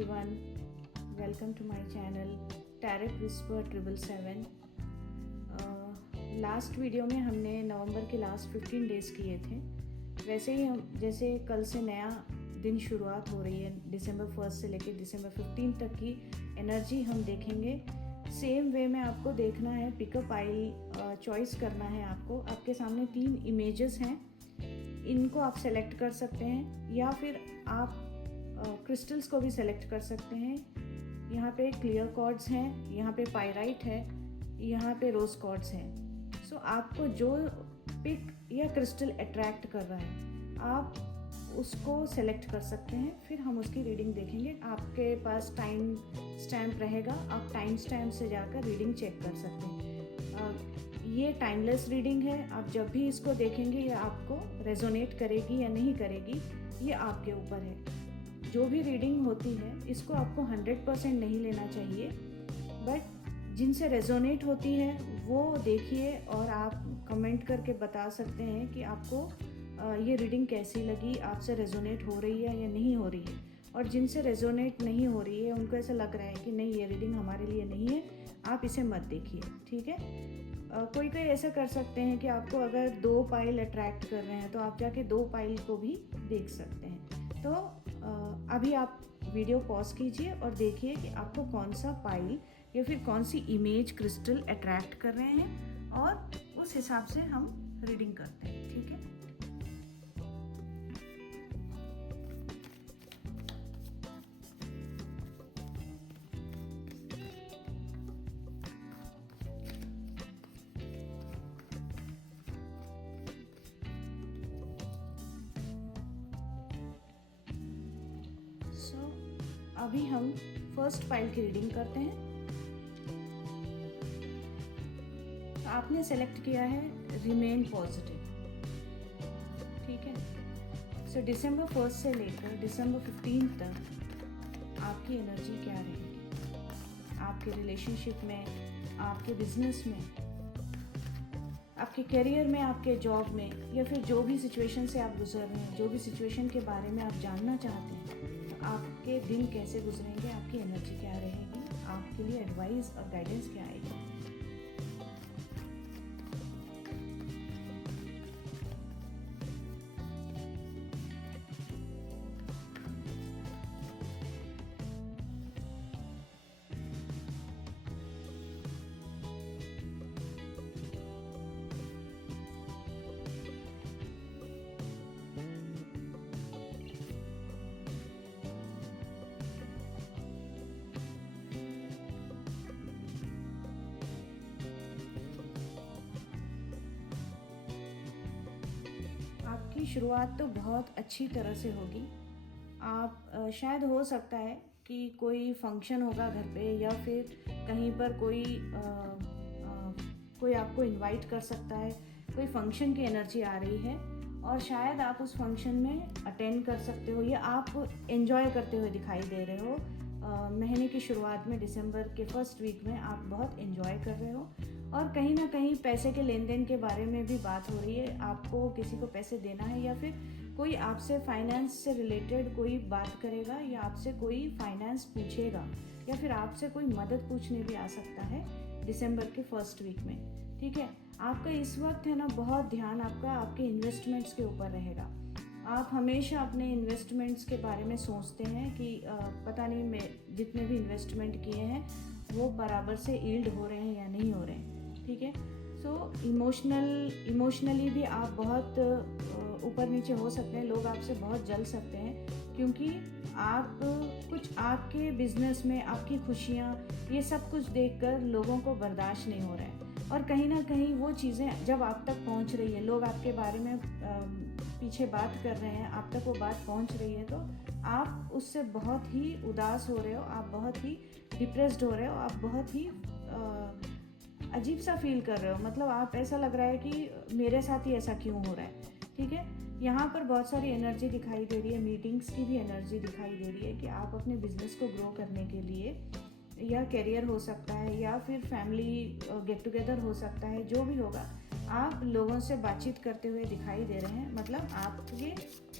everyone, welcome to my channel Tarot Whisper 777। Last video में हमने नवंबर के लास्ट 15 डेज़ किए थे। वैसे ही हम जैसे कल से नया दिन शुरुआत हो रही है, दिसंबर 1 से लेकर दिसंबर 15 तक की एनर्जी हम देखेंगे। सेम वे में आपको देखना है, पिकअप आइल चॉइस करना है आपको। आपके सामने 3 इमेजेस हैं, इनको आप सेलेक्ट कर सकते हैं या फिर आप क्रिस्टल्स को भी सेलेक्ट कर सकते हैं। यहाँ पे क्लियर कॉर्ड्स हैं, यहाँ पे पायराइट है, यहाँ पे रोज कॉर्ड्स हैं। सो आपको जो पिक या क्रिस्टल अट्रैक्ट कर रहा है आप उसको सेलेक्ट कर सकते हैं। फिर हम उसकी रीडिंग देखेंगे। आपके पास टाइम स्टैम्प रहेगा, आप टाइम स्टैम्प से जाकर रीडिंग चेक कर सकते हैं। ये टाइमलेस रीडिंग है। आप जब भी इसको देखेंगे ये आपको रेजोनेट करेगी या नहीं करेगी, ये आपके ऊपर है। जो भी रीडिंग होती है इसको आपको 100% नहीं लेना चाहिए, बट जिनसे रेजोनेट होती है वो देखिए और आप कमेंट करके बता सकते हैं कि आपको ये रीडिंग कैसी लगी, आपसे रेजोनेट हो रही है या नहीं हो रही है। और जिनसे रेजोनेट नहीं हो रही है, उनको ऐसा लग रहा है कि नहीं ये रीडिंग हमारे लिए नहीं है, आप इसे मत देखिए, ठीक है। कोई कोई ऐसा कर सकते हैं कि आपको अगर 2 पाइल अट्रैक्ट कर रहे हैं तो आप जाके 2 पाइल को भी देख सकते हैं। तो अभी आप वीडियो पॉज कीजिए और देखिए कि आपको कौन सा पाइल या फिर कौन सी इमेज क्रिस्टल अट्रैक्ट कर रहे हैं और उस हिसाब से हम रीडिंग करते हैं, ठीक है। अभी हम फर्स्ट पाइल की रीडिंग करते हैं। तो आपने सेलेक्ट किया है रिमेन पॉजिटिव, ठीक है। सो दिसंबर 1 से लेकर दिसंबर 15 तक आपकी एनर्जी क्या रहेगी, आपके रिलेशनशिप में, आपके बिजनेस में, आपके करियर में, आपके जॉब में, या फिर जो भी सिचुएशन से आप गुजर रहे हैं, जो भी सिचुएशन के बारे में आप जानना चाहते हैं। आपके दिन कैसे गुजरेंगे, आपकी एनर्जी क्या रहेगी, आपके लिए एडवाइस और गाइडेंस क्या आएगी। आपकी शुरुआत तो बहुत अच्छी तरह से होगी। आप शायद हो सकता है कि कोई फंक्शन होगा घर पे या फिर कहीं पर कोई आपको इनवाइट कर सकता है। कोई फंक्शन की एनर्जी आ रही है और शायद आप उस फंक्शन में अटेंड कर सकते हो या आप एंजॉय करते हुए दिखाई दे रहे हो। महीने की शुरुआत में दिसंबर के फर्स्ट वीक में आप बहुत एंजॉय कर रहे हो और कहीं ना कहीं पैसे के लेन देन के बारे में भी बात हो रही है। आपको किसी को पैसे देना है या फिर कोई आपसे फाइनेंस से रिलेटेड कोई बात करेगा या आपसे कोई फाइनेंस पूछेगा या फिर आपसे कोई मदद पूछने भी आ सकता है दिसंबर के फर्स्ट वीक में, ठीक है। आपका इस वक्त है ना बहुत ध्यान आपका आपके इन्वेस्टमेंट्स के ऊपर रहेगा। आप हमेशा अपने इन्वेस्टमेंट्स के बारे में सोचते हैं कि पता नहीं मैं जितने भी इन्वेस्टमेंट किए हैं वो बराबर से यील्ड हो रहे हैं या नहीं हो रहे हैं, ठीक है। सो इमोशनली भी आप बहुत ऊपर नीचे हो सकते हैं। लोग आपसे बहुत जल सकते हैं क्योंकि आप कुछ आपके बिजनेस में आपकी खुशियाँ ये सब कुछ देखकर लोगों को बर्दाश्त नहीं हो रहा है और कहीं ना कहीं वो चीज़ें जब आप तक पहुंच रही है, लोग आपके बारे में पीछे बात कर रहे हैं, आप तक वो बात पहुंच रही है, तो आप उससे बहुत ही उदास हो रहे हो, आप बहुत ही डिप्रेस्ड हो रहे हो, आप बहुत ही अजीब सा फील कर रहे हो। मतलब आप ऐसा लग रहा है कि मेरे साथ ही ऐसा क्यों हो रहा है, ठीक है। यहाँ पर बहुत सारी एनर्जी दिखाई दे रही है, मीटिंग्स की भी एनर्जी दिखाई दे रही है कि आप अपने बिजनेस को ग्रो करने के लिए या करियर हो सकता है या फिर फैमिली गेट टुगेदर हो सकता है, जो भी होगा आप लोगों से बातचीत करते हुए दिखाई दे रहे हैं, मतलब आपके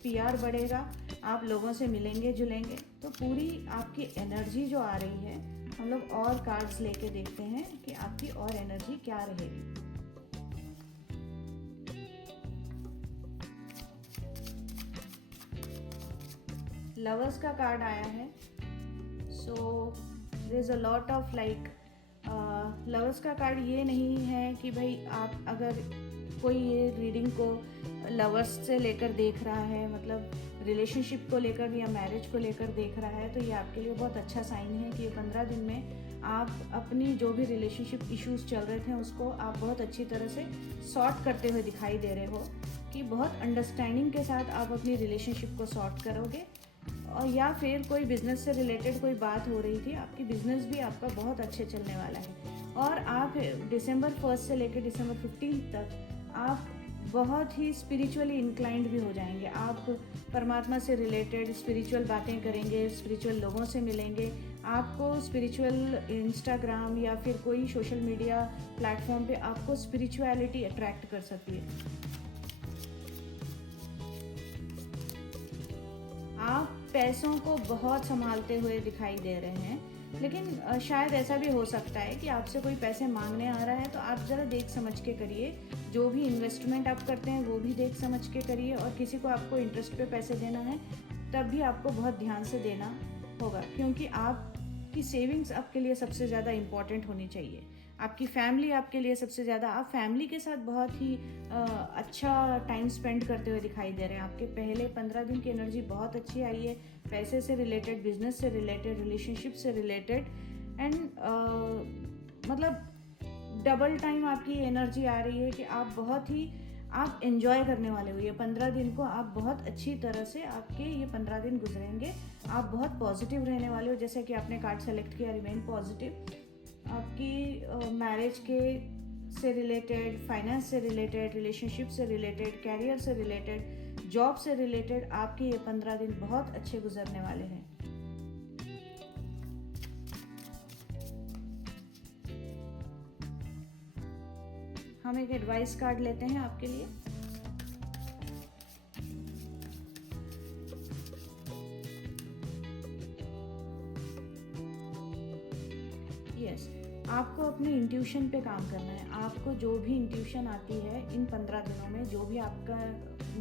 पीआर बढ़ेगा, आप लोगों से मिलेंगे जुलेंगे, तो पूरी आपकी एनर्जी जो आ रही है, हम लोग और कार्ड्स लेके देखते हैं कि आपकी और एनर्जी क्या रहेगी। लवर्स का कार्ड आया है। So there is a lot of like, lovers का कार्ड ये नहीं है कि भाई आप अगर कोई ये रीडिंग को लवर्स से लेकर देख रहा है, मतलब रिलेशनशिप को लेकर या मैरिज को लेकर देख रहा है, तो ये आपके लिए बहुत अच्छा साइन है कि ये 15 दिन में आप अपनी जो भी रिलेशनशिप इश्यूज चल रहे थे उसको आप बहुत अच्छी तरह से सॉर्ट करते हुए दिखाई दे रहे हो, कि बहुत अंडरस्टैंडिंग के साथ आप अपनी रिलेशनशिप को सॉर्ट करोगे। और या फिर कोई बिज़नेस से रिलेटेड कोई बात हो रही थी, आपकी बिज़नेस भी आपका बहुत अच्छे चलने वाला है। और आप दिसंबर 1 से लेकर दिसंबर 15 तक आप बहुत ही स्पिरिचुअली इंक्लाइंड भी हो जाएंगे। आप परमात्मा से रिलेटेड स्पिरिचुअल बातें करेंगे, स्पिरिचुअल लोगों से मिलेंगे। आपको स्पिरिचुअल इंस्टाग्राम या फिर कोई सोशल मीडिया प्लेटफॉर्म पे आपको स्पिरिचुअलिटी अट्रैक्ट कर सकती है। आप पैसों को बहुत संभालते हुए दिखाई दे रहे हैं, लेकिन शायद ऐसा भी हो सकता है कि आपसे कोई पैसे मांगने आ रहा है, तो आप ज़रा देख समझ के करिए। जो भी इन्वेस्टमेंट आप करते हैं वो भी देख समझ के करिए, और किसी को आपको इंटरेस्ट पे पैसे देना है तब भी आपको बहुत ध्यान से देना होगा, क्योंकि आपकी सेविंग्स आपके लिए सबसे ज़्यादा इम्पॉर्टेंट होनी चाहिए। आपकी फैमिली आपके लिए सबसे ज़्यादा, आप फैमिली के साथ बहुत ही अच्छा टाइम स्पेंड करते हुए दिखाई दे रहे हैं। आपके पहले 15 दिन की एनर्जी बहुत अच्छी आई है, पैसे से रिलेटेड, बिजनेस से रिलेटेड, रिलेशनशिप से रिलेटेड, एंड मतलब डबल टाइम आपकी एनर्जी आ रही है कि आप एंजॉय करने वाले हो। ये 15 दिन को आप बहुत अच्छी तरह से, आपके ये 15 दिन गुजरेंगे, आप बहुत पॉजिटिव रहने वाले हो। जैसे कि आपने कार्ड सेलेक्ट किया रिमेन पॉजिटिव, आपकी मैरिज के से रिलेटेड, फाइनेंस से रिलेटेड, रिलेशनशिप से रिलेटेड, कैरियर से रिलेटेड, जॉब से रिलेटेड आपके ये 15 दिन बहुत अच्छे गुजरने वाले हैं। हम एक एडवाइस कार्ड लेते हैं आपके लिए। यस, आपको अपने इंट्यूशन पे काम करना है। आपको जो भी इंट्यूशन आती है इन 15 दिनों में, जो भी आपका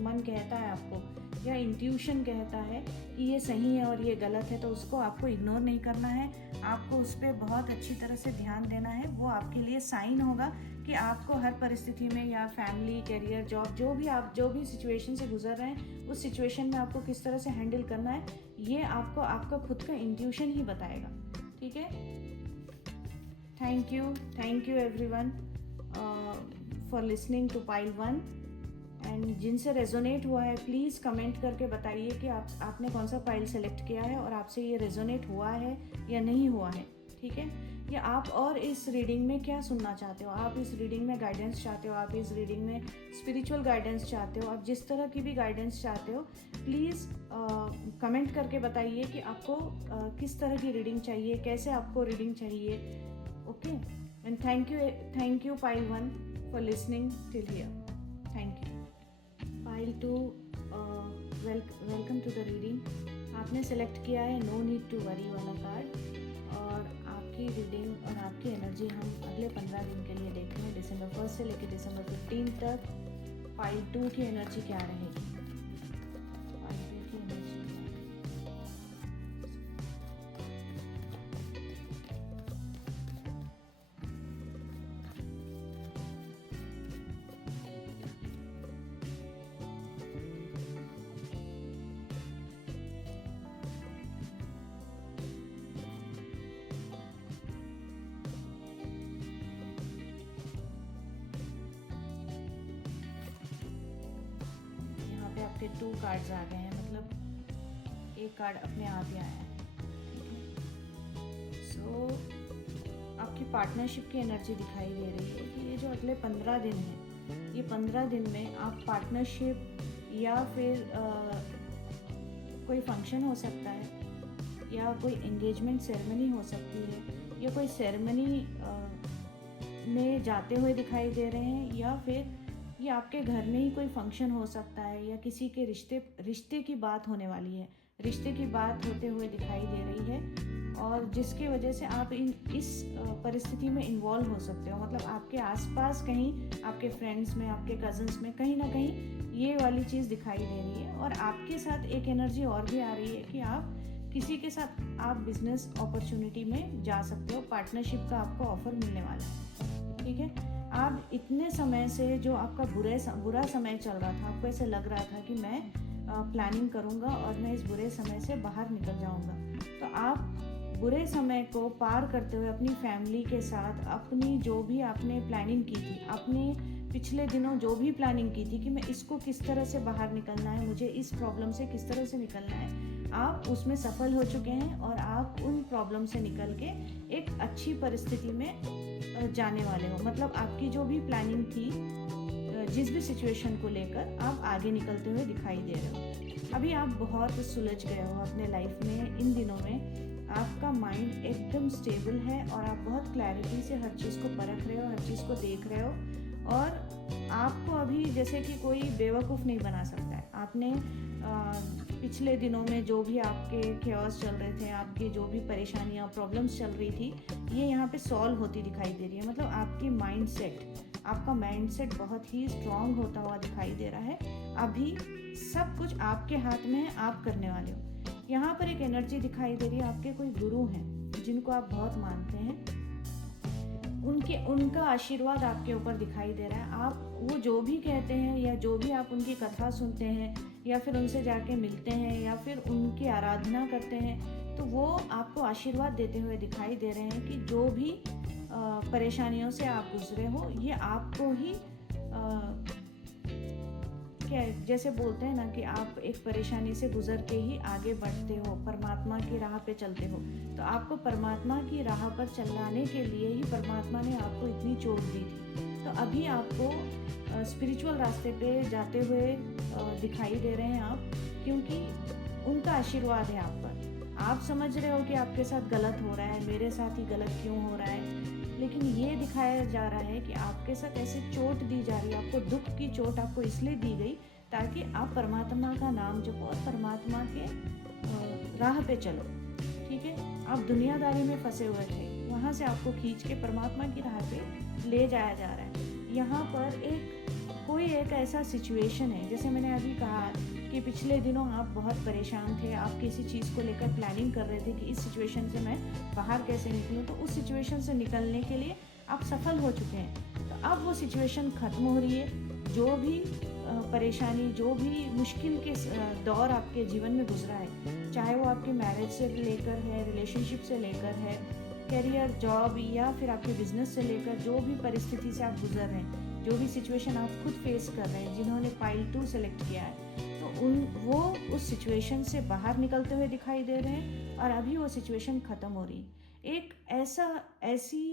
मन कहता है आपको, या इंट्यूशन कहता है कि ये सही है और ये गलत है, तो उसको आपको इग्नोर नहीं करना है। आपको उस पर बहुत अच्छी तरह से ध्यान देना है। वो आपके लिए साइन होगा कि आपको हर परिस्थिति में, या फैमिली, करियर, जॉब, जो भी सिचुएशन से गुजर रहे हैं, उस सिचुएशन में आपको किस तरह से हैंडल करना है, ये आपको आपका खुद का इंट्यूशन ही बताएगा। ठीक है, thank you everyone for listening to pile 1। And जिनसे रेजोनेट हुआ है प्लीज़ कमेंट करके बताइए कि आपने कौन सा पाइल सेलेक्ट किया है और आपसे ये रेजोनेट हुआ है या नहीं हुआ है। ठीक है, या आप और इस रीडिंग में क्या सुनना चाहते हो, आप इस रीडिंग में गाइडेंस चाहते हो, आप इस रीडिंग में स्पिरिचुअल गाइडेंस चाहते हो, आप जिस तरह की भी गाइडेंस चाहते हो, प्लीज़ कमेंट करके बताइए कि आपको किस तरह की रीडिंग चाहिए, कैसे आपको रीडिंग चाहिए। Okay, and thank you pile 1 for listening till here. Thank you. Pile 2, welcome to the reading. आपने सेलेक्ट किया है नो नीड टू वरी वाला कार्ड, और आपकी रीडिंग और आपकी एनर्जी हम अगले 15 दिन के लिए देखते हैं, दिसंबर 1 से लेकर दिसंबर 15 तक। पाइल 2 की एनर्जी क्या रहेगी? पाइल 2 की एनर्जी आपके 2 कार्ड्स आ गए हैं, मतलब एक कार्ड अपने आप ही आया है। सो आपकी पार्टनरशिप की एनर्जी दिखाई दे रही है कि ये जो अगले 15 दिन हैं, ये 15 दिन में आप पार्टनरशिप, या फिर कोई फंक्शन हो सकता है, या कोई एंगेजमेंट सेरेमनी हो सकती है, या कोई सेरेमनी में जाते हुए दिखाई दे रहे हैं, या फिर ये आपके घर में ही कोई फंक्शन हो सकता है, या किसी के रिश्ते की बात होने वाली है, रिश्ते की बात होते हुए दिखाई दे रही है, और जिसकी वजह से आप इस परिस्थिति में इन्वॉल्व हो सकते हो। मतलब आपके आसपास कहीं, आपके फ्रेंड्स में, आपके कजन्स में कहीं ना कहीं ये वाली चीज़ दिखाई दे रही है। और आपके साथ एक एनर्जी और भी आ रही है कि आप किसी के साथ आप बिजनेस अपॉर्चुनिटी में जा सकते हो, पार्टनरशिप का आपको ऑफर मिलने वाला है। ठीक है, आप इतने समय से जो आपका बुरा समय चल रहा था, आपको ऐसे लग रहा था कि मैं प्लानिंग करूँगा और मैं इस बुरे समय से बाहर निकल जाऊँगा, तो आप बुरे समय को पार करते हुए अपनी फैमिली के साथ, अपनी जो भी आपने प्लानिंग की थी, आपने पिछले दिनों जो भी प्लानिंग की थी कि मैं इसको किस तरह से बाहर निकलना है, मुझे इस प्रॉब्लम से किस तरह से निकलना है, आप उसमें सफल हो चुके हैं और आप उन प्रॉब्लम से निकल के एक अच्छी परिस्थिति में जाने वाले हो। मतलब आपकी जो भी प्लानिंग थी, जिस भी सिचुएशन को लेकर आप आगे निकलते हुए दिखाई दे रहे हो। अभी आप बहुत सुलझ गए हो अपने लाइफ में। इन दिनों में आपका माइंड एकदम स्टेबल है और आप बहुत क्लैरिटी से हर चीज़ को परख रहे हो, हर चीज़ को देख रहे हो, और आपको अभी जैसे कि कोई बेवकूफ़ नहीं बना सकता है। आपने पिछले दिनों में जो भी आपके केओस चल रहे थे, आपकी जो भी परेशानियाँ, प्रॉब्लम्स चल रही थी, ये यहाँ पे सॉल्व होती दिखाई दे रही है। मतलब आपका माइंडसेट बहुत ही स्ट्रांग होता हुआ दिखाई दे रहा है। अभी सब कुछ आपके हाथ में है, आप करने वाले हो। यहाँ पर एक एनर्जी दिखाई दे रही है, आपके कोई गुरु हैं जिनको आप बहुत मानते हैं, उनका आशीर्वाद आपके ऊपर दिखाई दे रहा है। आप वो जो भी कहते हैं, या जो भी आप उनकी कथा सुनते हैं, या फिर उनसे जाके मिलते हैं, या फिर उनकी आराधना करते हैं, तो वो आपको आशीर्वाद देते हुए दिखाई दे रहे हैं कि जो भी परेशानियों से आप गुजरे हो, ये आपको ही क्या है, जैसे बोलते हैं ना कि आप एक परेशानी से गुजर के ही आगे बढ़ते हो, परमात्मा की राह पे चलते हो। तो आपको परमात्मा की राह पर चलाने के लिए ही परमात्मा ने आपको इतनी चोट दी थी। तो अभी आपको स्पिरिचुअल रास्ते पे जाते हुए दिखाई दे रहे हैं आप, क्योंकि उनका आशीर्वाद है आप पर। आप समझ रहे हो कि आपके साथ गलत हो रहा है, मेरे साथ ही गलत क्यों हो रहा है, लेकिन ये दिखाया जा रहा है कि आपके साथ ऐसे चोट दी जा रही है, आपको दुख की चोट आपको इसलिए दी गई ताकि आप परमात्मा का नाम जपो और परमात्मा के राह पे चलो। ठीक है, आप दुनियादारी में फंसे हुए थे, वहाँ से आपको खींच के परमात्मा की राह पे ले जाया जा रहा है। यहाँ पर कोई एक ऐसा सिचुएशन है, जैसे मैंने अभी कहा कि पिछले दिनों आप बहुत परेशान थे, आप किसी चीज़ को लेकर प्लानिंग कर रहे थे कि इस सिचुएशन से मैं बाहर कैसे निकलूं, तो उस सिचुएशन से निकलने के लिए आप सफल हो चुके हैं। तो अब वो सिचुएशन ख़त्म हो रही है। जो भी परेशानी, जो भी मुश्किल के दौर आपके जीवन में गुजरा है, चाहे वो आपके मैरिज से लेकर है, रिलेशनशिप से लेकर है, करियर, जॉब, या फिर आपके बिजनेस से लेकर जो भी परिस्थिति से आप गुजर रहे हैं, जो भी सिचुएशन आप खुद फेस कर रहे हैं, जिन्होंने पाइल 2 सेलेक्ट किया है, तो वो उस सिचुएशन से बाहर निकलते हुए दिखाई दे रहे हैं और अभी वो सिचुएशन ख़त्म हो रही है। एक ऐसी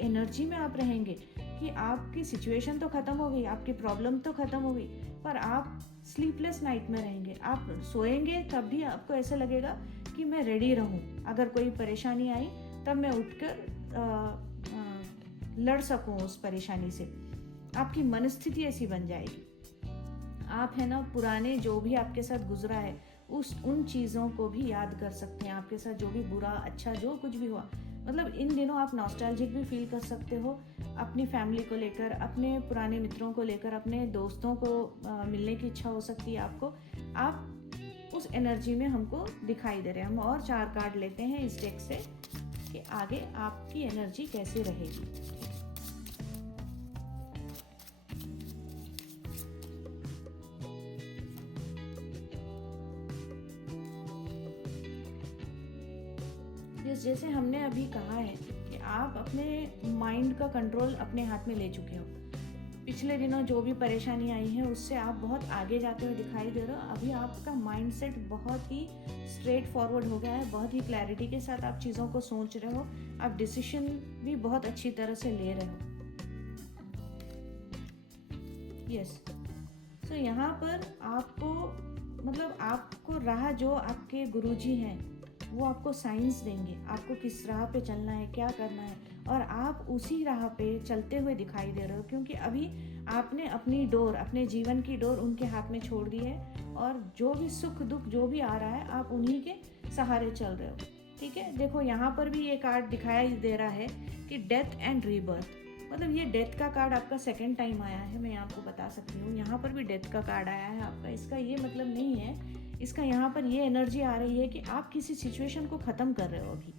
एनर्जी में आप रहेंगे कि आपकी सिचुएशन तो ख़त्म हो गई, आपकी प्रॉब्लम तो ख़त्म हो गई, पर आप स्लीपलेस नाइट में रहेंगे। आप सोएंगे तब भी आपको ऐसा लगेगा कि मैं रेडी रहूं, अगर कोई परेशानी आई तब मैं उठकर लड़ सकूं उस परेशानी से। आपकी मनस्थिति ऐसी बन जाएगी। आप है ना, पुराने जो भी आपके साथ गुजरा है उन चीज़ों को भी याद कर सकते हैं। आपके साथ जो भी बुरा, अच्छा, जो कुछ भी हुआ, मतलब इन दिनों आप नॉस्टैल्जिक भी फील कर सकते हो अपनी फैमिली को लेकर, अपने पुराने मित्रों को लेकर, अपने दोस्तों को मिलने की इच्छा हो सकती है आपको। आप उस एनर्जी में हमको दिखाई दे रहे हैं। हम और 4 कार्ड लेते हैं इस डेक से कि आगे आपकी एनर्जी कैसे रहेगी। जैसे हमने अभी कहा है कि आप अपने माइंड का कंट्रोल अपने हाथ में ले चुके हो। पिछले दिनों जो भी परेशानी आई है उससे आप बहुत आगे जाते हुए दिखाई दे रहे हो। अभी आपका माइंडसेट बहुत ही स्ट्रेट फॉरवर्ड हो गया है, बहुत ही क्लैरिटी के साथ आप चीज़ों को सोच रहे हो, आप डिसीजन भी बहुत अच्छी तरह से ले रहे हो। यस, तो यहाँ पर आपको, मतलब आपको राह, जो आपके गुरुजी हैं वो आपको साइंस देंगे, आपको किस राह पे चलना है, क्या करना है, और आप उसी राह पे चलते हुए दिखाई दे रहे हो। क्योंकि अभी आपने अपनी डोर, अपने जीवन की डोर उनके हाथ में छोड़ दी है, और जो भी सुख दुख जो भी आ रहा है आप उन्हीं के सहारे चल रहे हो। ठीक है, देखो यहाँ पर भी ये कार्ड दिखाई दे रहा है कि डेथ एंड रीबर्थ, मतलब ये डेथ का कार्ड आपका सेकंड टाइम आया है, मैं आपको बता सकती हूँ। यहाँ पर भी डेथ का कार्ड आया है आपका, इसका ये मतलब नहीं है, इसका यहाँ पर ये एनर्जी आ रही है कि आप किसी सिचुएशन को ख़त्म कर रहे हो अभी।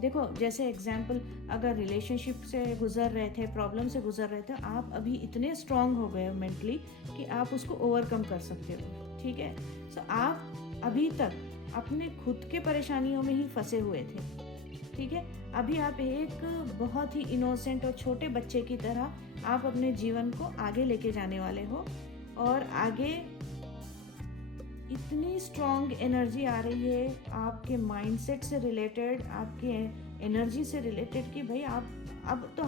देखो जैसे एग्जाम्पल, अगर रिलेशनशिप से गुजर रहे थे, प्रॉब्लम से गुजर रहे थे, आप अभी इतने स्ट्रांग हो गए हो मेंटली कि आप उसको ओवरकम कर सकते हो। ठीक है, सो आप अभी तक अपने खुद के परेशानियों में ही फंसे हुए थे। ठीक है, अभी आप एक बहुत ही इनोसेंट और छोटे बच्चे की तरह आप अपने जीवन को आगे लेके जाने वाले हो, और आगे इतनी स्ट्रॉन्ग एनर्जी आ रही है आपके माइंडसेट से रिलेटेड, आपके एनर्जी से रिलेटेड, कि भाई आप अब तो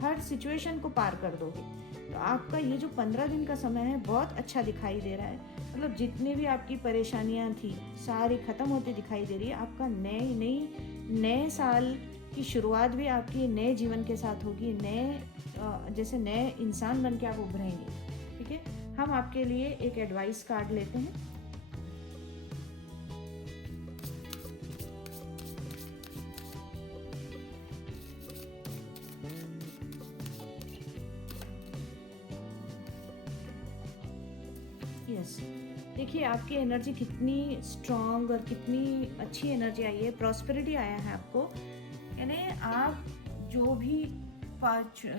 हर सिचुएशन को पार कर दोगे। तो आपका ये जो 15 दिन का समय है बहुत अच्छा दिखाई दे रहा है, मतलब जितनी भी आपकी परेशानियां थी सारी ख़त्म होती दिखाई दे रही है। आपका नए साल की शुरुआत भी आपकी नए जीवन के साथ होगी, जैसे नए इंसान बन के आप उभरेंगे। ठीक है, हम आपके लिए एक एडवाइस कार्ड लेते हैं। यस, देखिए आपकी एनर्जी कितनी स्ट्रॉन्ग और कितनी अच्छी एनर्जी आई है, प्रॉस्पेरिटी आया है आपको। यानी आप जो भी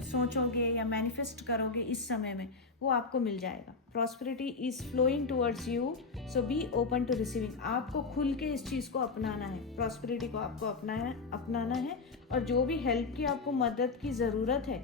सोचोगे या मैनिफेस्ट करोगे इस समय में वो आपको मिल जाएगा। Prosperity is flowing towards you, so be open to receiving. आपको खुल के इस चीज़ को अपनाना है, प्रॉस्पेरिटी को आपको अपनाना है, और जो भी हेल्प की आपको मदद की ज़रूरत है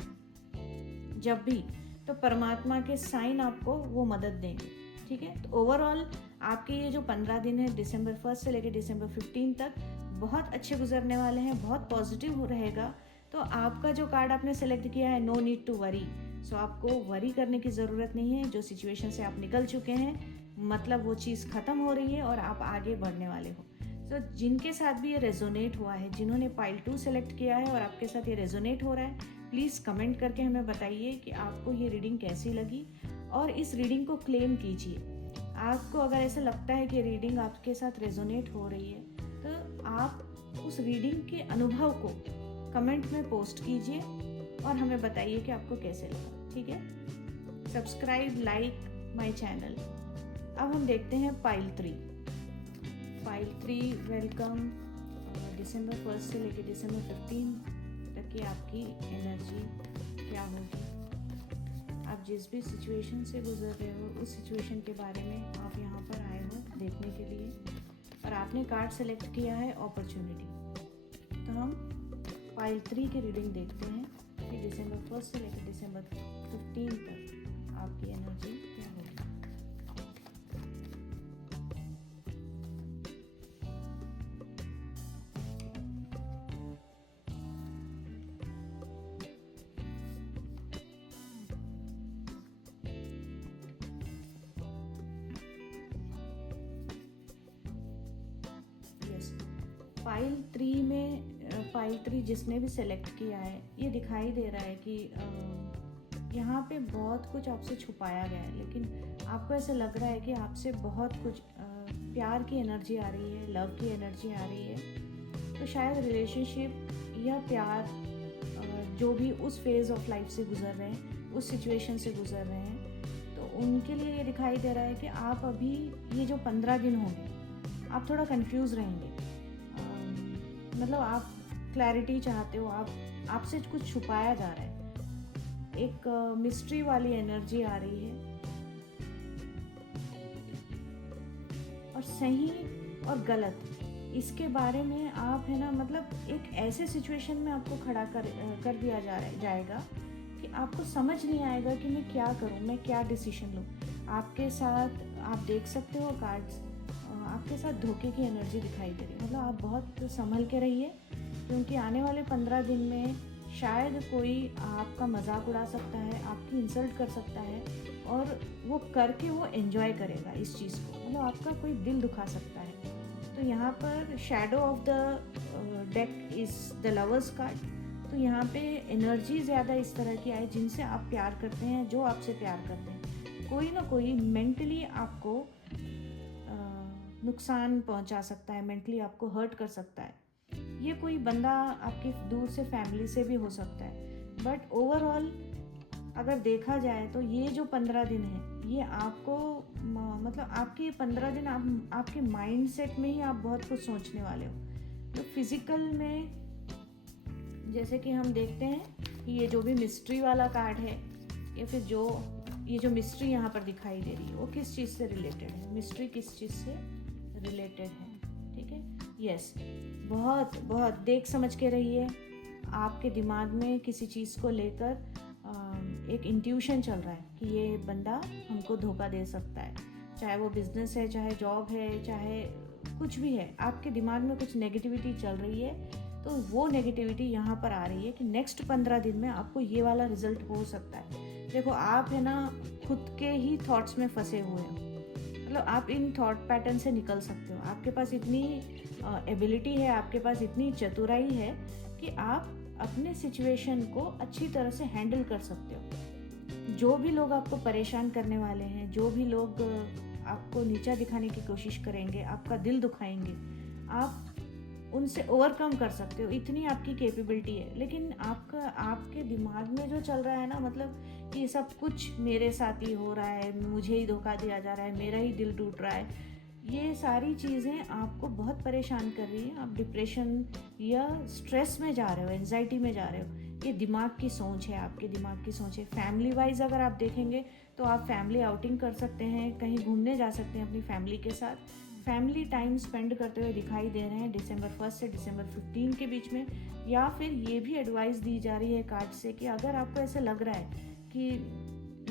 जब भी, तो परमात्मा के साइन आपको वो मदद देंगे। ठीक है, तो ओवरऑल आपके ये जो 15 दिन है दिसंबर 1 से लेकर दिसंबर 15 तक बहुत अच्छे गुजरने वाले हैं, बहुत पॉजिटिव रहेगा। तो आपका जो कार्ड आपने सेलेक्ट किया है, नो नीड टू वरी, सो आपको वरी करने की ज़रूरत नहीं है। जो सिचुएशन से आप निकल चुके हैं, मतलब वो चीज़ ख़त्म हो रही है और आप आगे बढ़ने वाले हो। तो जिनके साथ भी ये रेजोनेट हुआ है, जिन्होंने पाइल 2 सेलेक्ट किया है और आपके साथ ये रेजोनेट हो रहा है, प्लीज़ कमेंट करके हमें बताइए कि आपको ये रीडिंग कैसी लगी, और इस रीडिंग को क्लेम कीजिए। आपको अगर ऐसा लगता है कि रीडिंग आपके साथ रेजोनेट हो रही है, तो आप उस रीडिंग के अनुभव को कमेंट में पोस्ट कीजिए और हमें बताइए कि आपको कैसे लगा। ठीक है, सब्सक्राइब, लाइक माय चैनल। अब हम देखते हैं पाइल 3। पाइल 3 वेलकम दिसंबर 1 से लेकर दिसंबर 15 तक की आपकी एनर्जी क्या होगी। आप जिस भी सिचुएशन से गुजर रहे हो उस सिचुएशन के बारे में आप यहाँ पर आए हो देखने के लिए, और आपने कार्ड सेलेक्ट किया है अपॉर्चुनिटी। तो हम पाइल 3 की रीडिंग देखते हैं कि दिसंबर 1 से लेकर दिसंबर 15 तक आपकी एनर्जी क्या होगी। फाइल 3 जिसने भी सेलेक्ट किया है, ये दिखाई दे रहा है कि यहाँ पे बहुत कुछ आपसे छुपाया गया है, लेकिन आपको ऐसा लग रहा है कि आपसे बहुत कुछ प्यार की एनर्जी आ रही है, लव की एनर्जी आ रही है। तो शायद रिलेशनशिप या प्यार जो भी उस फेज़ ऑफ लाइफ से गुजर रहे हैं, उस सिचुएशन से गुजर रहे हैं, तो उनके लिए ये दिखाई दे रहा है कि आप अभी ये जो 15 दिन होंगे आप थोड़ा कंफ्यूज रहेंगे। मतलब आप क्लैरिटी चाहते हो, आपसे कुछ छुपाया जा रहा है, एक मिस्ट्री वाली एनर्जी आ रही है। और सही और गलत इसके बारे में आप है ना, मतलब एक ऐसे सिचुएशन में आपको खड़ा कर दिया जाएगा कि आपको समझ नहीं आएगा कि मैं क्या करूं, मैं क्या डिसीजन लूं। आपके साथ आप देख सकते हो कार्ड्स, आपके साथ धोखे की एनर्जी दिखाई दे रही है। मतलब आप बहुत संभल के रहिए, क्योंकि आने वाले 15 दिन में शायद कोई आपका मजाक उड़ा सकता है, आपकी इंसल्ट कर सकता है, और वो करके वो एंजॉय करेगा इस चीज़ को, मतलब आपका कोई दिल दुखा सकता है। तो यहाँ पर shadow of the deck is the lovers card. तो यहाँ पे एनर्जी ज़्यादा इस तरह की आए जिनसे आप प्यार करते हैं, जो आपसे प्यार करते हैं। कोई ना कोई मेंटली आपको नुकसान पहुंचा सकता है, मेंटली आपको हर्ट कर सकता है। ये कोई बंदा आपकी दूर से फैमिली से भी हो सकता है। बट ओवरऑल अगर देखा जाए तो ये जो 15 दिन है, ये आपको मतलब आपके 15 दिन आपके माइंड सेट में ही आप बहुत कुछ सोचने वाले हो। तो फिजिकल में जैसे कि हम देखते हैं कि ये जो भी मिस्ट्री वाला कार्ड है, या फिर ये जो मिस्ट्री यहाँ पर दिखाई दे रही है, वो किस चीज़ से रिलेटेड है, मिस्ट्री किस चीज़ से रिलेटेड है, ठीक है। यस, बहुत बहुत देख समझ के रहिए। आपके दिमाग में किसी चीज़ को लेकर एक इंट्यूशन चल रहा है कि ये बंदा हमको धोखा दे सकता है, चाहे वो बिजनेस है, चाहे जॉब है, चाहे कुछ भी है। आपके दिमाग में कुछ नेगेटिविटी चल रही है, तो वो नेगेटिविटी यहाँ पर आ रही है कि नेक्स्ट 15 दिन में आपको ये वाला रिजल्ट हो सकता है। देखो, आप है ना खुद के ही थॉट्स में फंसे हुए हो, मतलब आप इन थॉट पैटर्न से निकल सकते हो। आपके पास इतनी एबिलिटी है, आपके पास इतनी चतुराई है कि आप अपने सिचुएशन को अच्छी तरह से हैंडल कर सकते हो। जो भी लोग आपको परेशान करने वाले हैं, जो भी लोग आपको नीचा दिखाने की कोशिश करेंगे, आपका दिल दुखाएंगे, आप उनसे ओवरकम कर सकते हो, इतनी आपकी कैपेबिलिटी है। लेकिन आपके दिमाग में जो चल रहा है ना, मतलब कि सब कुछ मेरे साथ ही हो रहा है, मुझे ही धोखा दिया जा रहा है, मेरा ही दिल टूट रहा है, ये सारी चीज़ें आपको बहुत परेशान कर रही हैं। आप डिप्रेशन या स्ट्रेस में जा रहे हो, एंजाइटी में जा रहे हो। ये दिमाग की सोच है, आपके दिमाग की सोच है। फैमिली वाइज अगर आप देखेंगे तो आप फैमिली आउटिंग कर सकते हैं, कहीं घूमने जा सकते हैं अपनी फैमिली के साथ, फैमिली टाइम स्पेंड करते हुए दिखाई दे रहे हैं दिसंबर 1 से दिसंबर 15 के बीच में। या फिर ये भी एडवाइस दी जा रही है कार्ड से कि अगर आपको ऐसा लग रहा है कि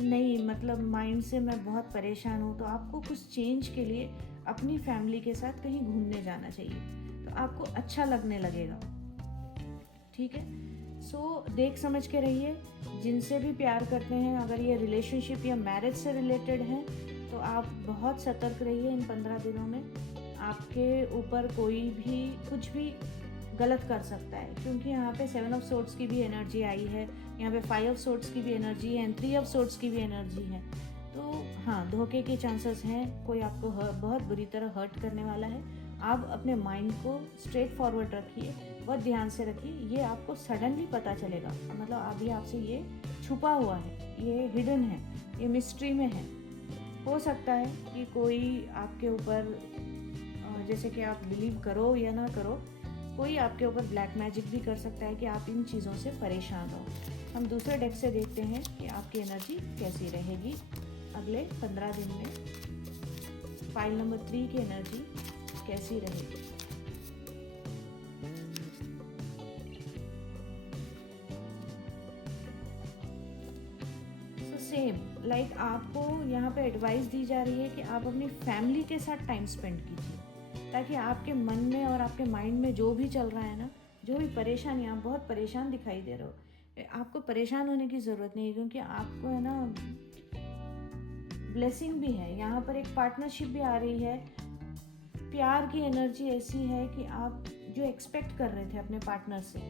नहीं, मतलब माइंड से मैं बहुत परेशान हूँ, तो आपको कुछ चेंज के लिए अपनी फैमिली के साथ कहीं घूमने जाना चाहिए, तो आपको अच्छा लगने लगेगा, ठीक है। सो देख समझ के रहिए। जिनसे भी प्यार करते हैं, अगर ये रिलेशनशिप या मैरिज से रिलेटेड है, तो आप बहुत सतर्क रहिए इन 15 दिनों में। आपके ऊपर कोई भी कुछ भी गलत कर सकता है, क्योंकि यहाँ पे 7 ऑफ सोर्ड्स की भी एनर्जी आई है, यहाँ पे 5 ऑफ सोर्ड्स की भी एनर्जी है, एंड 3 ऑफ सोर्ड्स की भी एनर्जी है। तो हाँ, धोखे के चांसेस हैं, कोई आपको बहुत बुरी तरह हर्ट करने वाला है। आप अपने माइंड को स्ट्रेट फॉरवर्ड रखिए, बहुत ध्यान से रखिए। ये आपको सडनली पता चलेगा, मतलब अभी आपसे ये छुपा हुआ है, ये हिडन है, ये मिस्ट्री में है। हो सकता है कि कोई आपके ऊपर, जैसे कि आप बिलीव करो या ना करो, कोई आपके ऊपर ब्लैक मैजिक भी कर सकता है कि आप इन चीज़ों से परेशान हो। हम दूसरे डेक से देखते हैं कि आपकी एनर्जी कैसी रहेगी अगले 15 दिन में। फाइल नंबर 3 की एनर्जी कैसी रहेगी। सेम लाइक आपको यहाँ पे एडवाइस दी जा रही है कि आप अपनी फैमिली के साथ टाइम स्पेंड कीजिए, ताकि आपके मन में और आपके माइंड में जो भी चल रहा है ना, जो भी परेशानी, आप बहुत परेशान दिखाई दे रहे हो, आपको परेशान होने की ज़रूरत नहीं है, क्योंकि आपको है ना ब्लेसिंग भी है। यहाँ पर एक पार्टनरशिप भी आ रही है। प्यार की एनर्जी ऐसी है कि आप जो एक्सपेक्ट कर रहे थे अपने पार्टनर से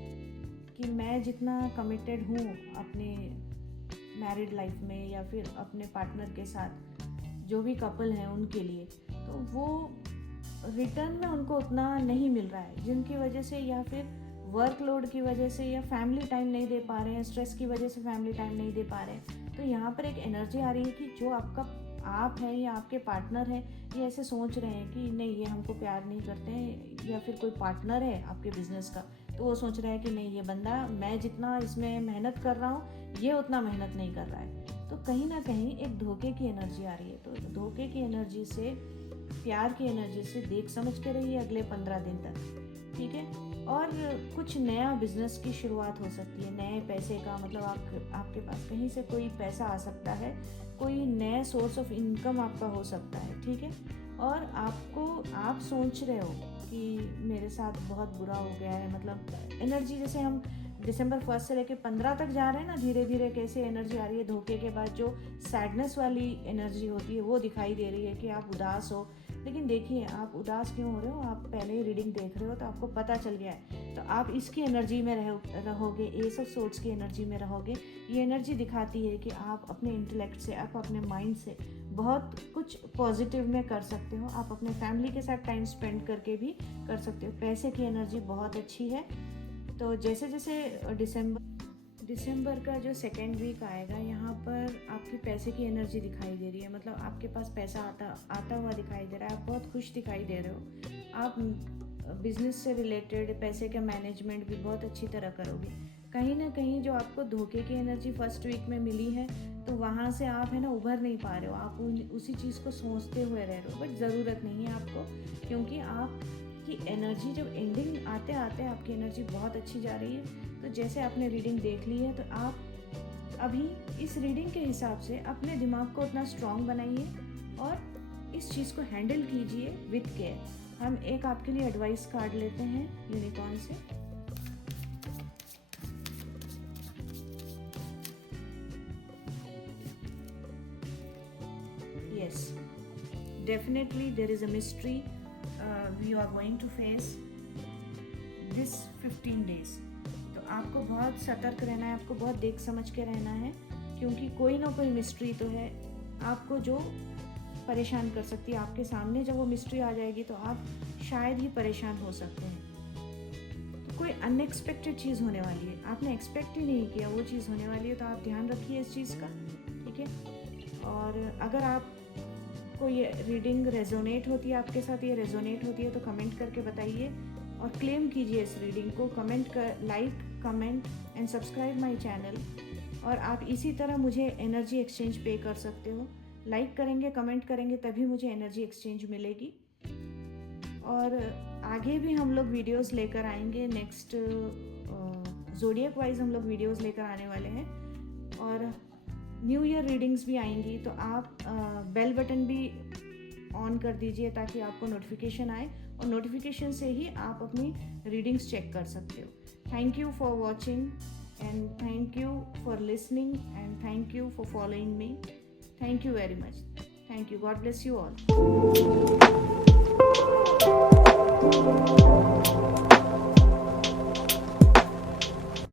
कि मैं जितना कमिटेड हूँ अपने मैरिड लाइफ में या फिर अपने पार्टनर के साथ, जो भी कपल हैं उनके लिए, तो वो रिटर्न में उनको उतना नहीं मिल रहा है, जिनकी वजह से या फिर वर्कलोड की वजह से या फैमिली टाइम नहीं दे पा रहे हैं, स्ट्रेस की वजह से फैमिली टाइम नहीं दे पा रहे हैं। तो यहाँ पर एक एनर्जी आ रही है कि जो आपका आप है या आपके पार्टनर है, ये ऐसे सोच रहे हैं कि नहीं, ये हमको प्यार नहीं करते हैं, या फिर कोई पार्टनर है आपके बिजनेस का, तो वो सोच रहा है कि नहीं, ये बंदा, मैं जितना इसमें मेहनत कर रहा हूँ, ये उतना मेहनत नहीं कर रहा है। तो कहीं ना कहीं एक धोखे की एनर्जी आ रही है। तो धोखे की एनर्जी से, प्यार की एनर्जी से देख समझ के रहिए अगले 15 दिन तक, ठीक है। और कुछ नया बिजनेस की शुरुआत हो सकती है, नए पैसे का, मतलब आपके पास कहीं से कोई पैसा आ सकता है, कोई नया सोर्स ऑफ इनकम आपका हो सकता है, ठीक है। और आप सोच रहे हो कि मेरे साथ बहुत बुरा हो गया है, मतलब एनर्जी जैसे हम दिसंबर 1 से लेकर 15 तक जा रहे हैं ना, धीरे धीरे कैसे एनर्जी आ रही है। धोखे के बाद जो सैडनेस वाली एनर्जी होती है वो दिखाई दे रही है कि आप उदास हो। लेकिन देखिए, आप उदास क्यों हो रहे हो, आप पहले ही रीडिंग देख रहे हो तो आपको पता चल गया है। तो आप इसकी एनर्जी में रहोगे, एस ऑफ सोर्ड्स की एनर्जी में रहोगे। ये एनर्जी दिखाती है कि आप अपने इंटेलेक्ट से, आप अपने माइंड से बहुत कुछ पॉजिटिव में कर सकते हो। आप अपने फैमिली के साथ टाइम स्पेंड करके भी कर सकते हो। पैसे की एनर्जी बहुत अच्छी है। तो जैसे जैसे दिसंबर का जो सेकेंड वीक आएगा, यहाँ पर आपकी पैसे की एनर्जी दिखाई दे रही है। मतलब आपके पास पैसा आता हुआ दिखाई दे रहा है। आप बहुत खुश दिखाई दे रहे हो। आप बिजनेस से रिलेटेड पैसे का मैनेजमेंट भी बहुत अच्छी तरह करोगे। कहीं ना कहीं जो आपको धोखे की एनर्जी फर्स्ट वीक में मिली है, तो वहाँ से आप है ना उभर नहीं पा रहे हो। आप उसी चीज़ को सोचते हुए रह रहे हो, बट ज़रूरत नहीं है आपको, क्योंकि आपकी एनर्जी जब एंडिंग आते आते आपकी एनर्जी बहुत अच्छी जा रही है। तो जैसे आपने रीडिंग देख ली है, तो आप अभी इस रीडिंग के हिसाब से अपने दिमाग को उतना स्ट्रॉन्ग बनाइए और इस चीज़ को हैंडल कीजिए विद केयर। हम एक आपके लिए एडवाइस कार्ड लेते हैं यूनिकॉर्न से। Yes, definitely there is a mystery we are going to face this 15 days. तो आपको बहुत सतर्क रहना है, आपको बहुत देख समझ के रहना है, क्योंकि कोई ना कोई मिस्ट्री तो है आपको जो परेशान कर सकती है। आपके सामने जब वो मिस्ट्री आ जाएगी तो आप शायद ही परेशान हो सकते हैं। तो कोई अनएक्सपेक्टेड चीज़ होने वाली है, आपने एक्सपेक्ट ही नहीं किया वो चीज़ होने वाली है। तो आप ध्यान रखिए इस चीज़ का, ठीक है। और अगर आपको ये रीडिंग रेजोनेट होती है, आपके साथ ये रेजोनेट होती है, तो कमेंट करके बताइए और क्लेम कीजिए इस रीडिंग को। Like, comment and subscribe my channel. और आप इसी तरह मुझे एनर्जी एक्सचेंज पे कर सकते हो। लाइक करेंगे, कमेंट करेंगे, तभी मुझे एनर्जी एक्सचेंज मिलेगी। और आगे भी हम लोग वीडियोस लेकर आएंगे। नेक्स्ट ज़ोडिएक वाइज हम लोग वीडियोस लेकर आने वाले हैं, और न्यू ईयर रीडिंग्स भी आएंगी। तो आप बेल बटन भी ऑन कर दीजिए ताकि आपको नोटिफिकेशन आए, और नोटिफिकेशन से ही आप अपनी रीडिंग्स चेक कर सकते हो। Thank you for watching and thank you for listening and thank you for following me. Thank you very much. Thank you. God bless you all.